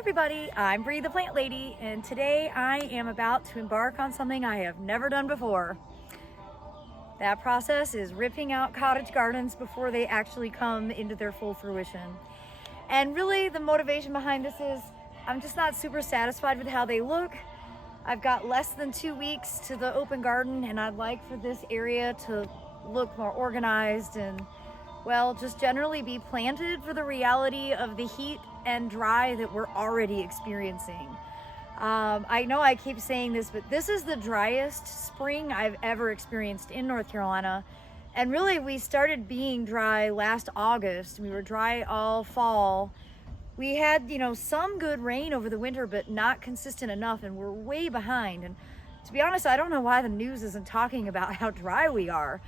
everybody, I'm Bree the Plant Lady, and today I am about to embark on something I have never done before. That process is ripping out cottage gardens before they actually come into their full fruition. And really the motivation behind this is I'm just not super satisfied with how they look. I've got less than 2 weeks to the open garden, and I'd like for this area to look more organized and, well, just generally be planted for the reality of the heat and dry that we're already experiencing. I know I keep saying this, but this is the driest spring I've ever experienced in North Carolina. And really, we started being dry last August. We were dry all fall. We had, some good rain over the winter, but not consistent enough, and we're way behind. And to be honest, I don't know why the news isn't talking about how dry we are.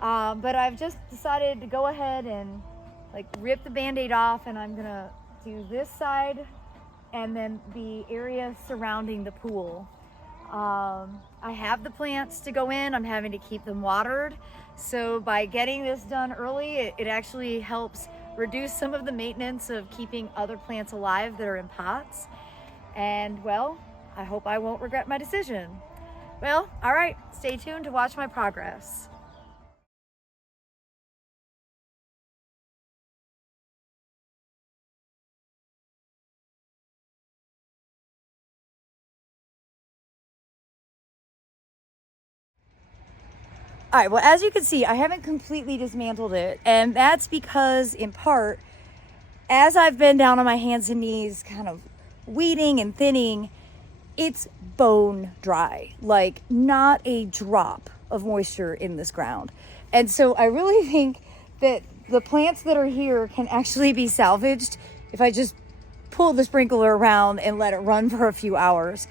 But I've just decided to go ahead and rip the Band-Aid off, and I'm gonna do this side and then the area surrounding the pool. I have the plants to go in. I'm having to keep them watered. So by getting this done early, it actually helps reduce some of the maintenance of keeping other plants alive that are in pots. And well, I hope I won't regret my decision. Well, all right, stay tuned to watch my progress. All right, well, as you can see, I haven't completely dismantled it, and that's because, in part, as I've been down on my hands and knees, kind of weeding and thinning, it's bone dry, like not a drop of moisture in this ground. And so I really think that the plants that are here can actually be salvaged if I just pull the sprinkler around and let it run for a few hours.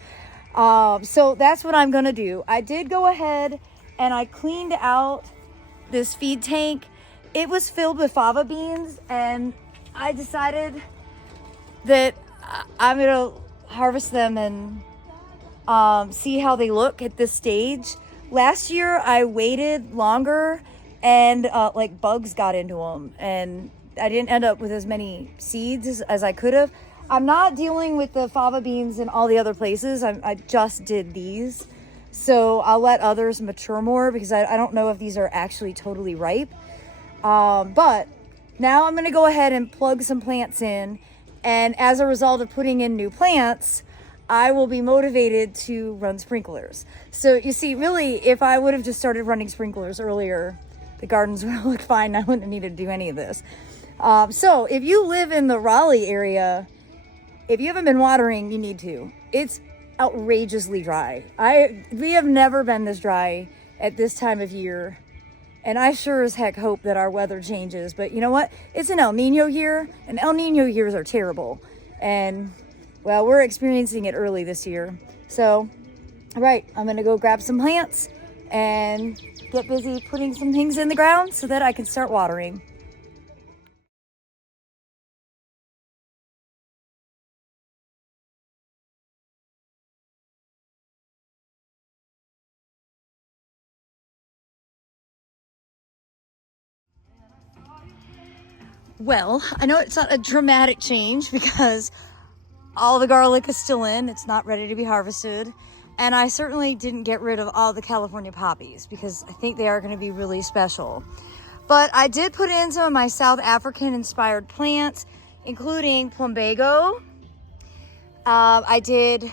So that's what I'm gonna do. I did go ahead and I cleaned out this feed tank. It was filled with fava beans, and I decided that I'm gonna harvest them and see how they look at this stage. Last year I waited longer and bugs got into them, and I didn't end up with as many seeds as I could have. I'm not dealing with the fava beans in all the other places. I just did these. So I'll let others mature more because I don't know if these are actually totally ripe. But now I'm gonna go ahead and plug some plants in. And as a result of putting in new plants, I will be motivated to run sprinklers. So you see, really, if I would have just started running sprinklers earlier, the gardens would have looked fine. I wouldn't have needed to do any of this. So if you live in the Raleigh area, if you haven't been watering, you need to. It's outrageously dry. We have never been this dry at this time of year, and I sure as heck hope that our weather changes. But you know what? It's an El Nino year, and El Nino years are terrible. And well, we're experiencing it early this year. So, all right, I'm gonna go grab some plants and get busy putting some things in the ground so that I can start watering. Well, I know it's not a dramatic change because all the garlic is still in. It's not ready to be harvested. And I certainly didn't get rid of all the California poppies because I think they are going to be really special. But I did put in some of my South African inspired plants, including plumbago. I did,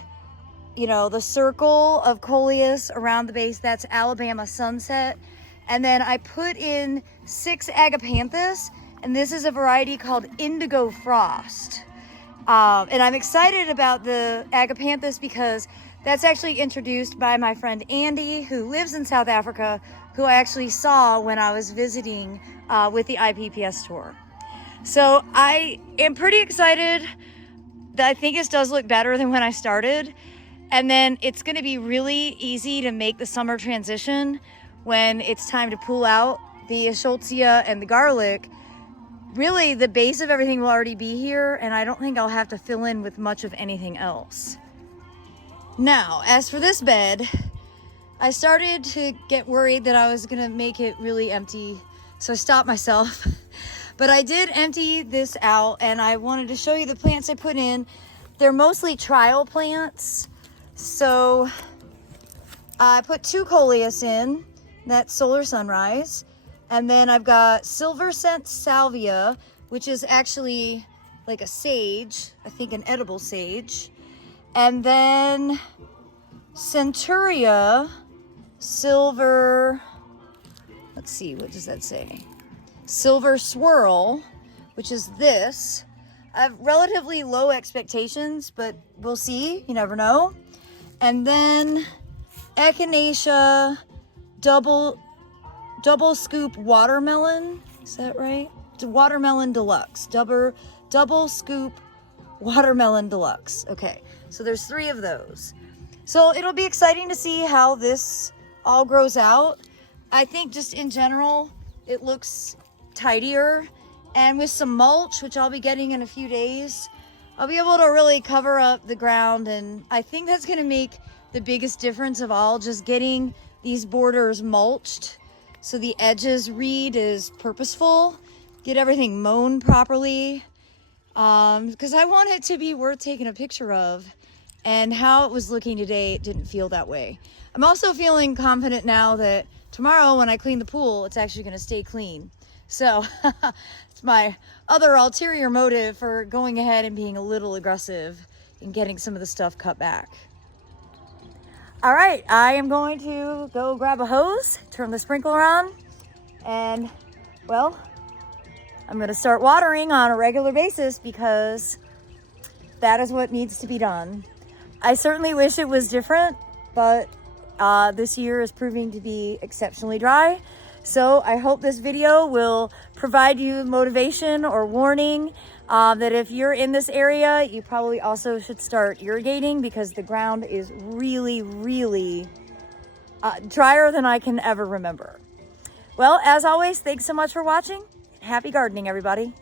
the circle of coleus around the base. That's Alabama sunset. And then I put in 6 agapanthus. And this is a variety called Indigo Frost. And I'm excited about the agapanthus because that's actually introduced by my friend Andy, who lives in South Africa, who I actually saw when I was visiting with the IPPS tour. So I am pretty excited. I think this does look better than when I started. And then it's gonna be really easy to make the summer transition when it's time to pull out the Eschscholtzia and the garlic. Really, the base of everything will already be here, and I don't think I'll have to fill in with much of anything else. Now, as for this bed, I started to get worried that I was gonna make it really empty, so I stopped myself. But I did empty this out, and I wanted to show you the plants I put in. they're mostly trial plants. So I put 2 coleus in, that's Solar Sunrise. And then I've got Silver Scent Salvia, which is actually like a sage, I think an edible sage. And then Centuria Silver, let's see, what does that say? Silver Swirl, which is this. I have relatively low expectations, but we'll see, you never know. And then Echinacea double scoop watermelon, is that right? It's watermelon deluxe, double scoop watermelon deluxe. Okay, so there's 3 of those. So it'll be exciting to see how this all grows out. I think just in general, it looks tidier, and with some mulch, which I'll be getting in a few days, I'll be able to really cover up the ground, and I think that's gonna make the biggest difference of all, just getting these borders mulched so the edges read is purposeful, get everything mown properly, because I want it to be worth taking a picture of, and how it was looking today, it didn't feel that way. I'm also feeling confident now that tomorrow when I clean the pool, it's actually gonna stay clean. So it's my other ulterior motive for going ahead and being a little aggressive and getting some of the stuff cut back. All right, I am going to go grab a hose, turn the sprinkler on, and well, I'm gonna start watering on a regular basis because that is what needs to be done. I certainly wish it was different, but this year is proving to be exceptionally dry. So I hope this video will provide you motivation or warning that if you're in this area, you probably also should start irrigating, because the ground is really, really drier than I can ever remember. Well, as always, thanks so much for watching. Happy gardening, everybody.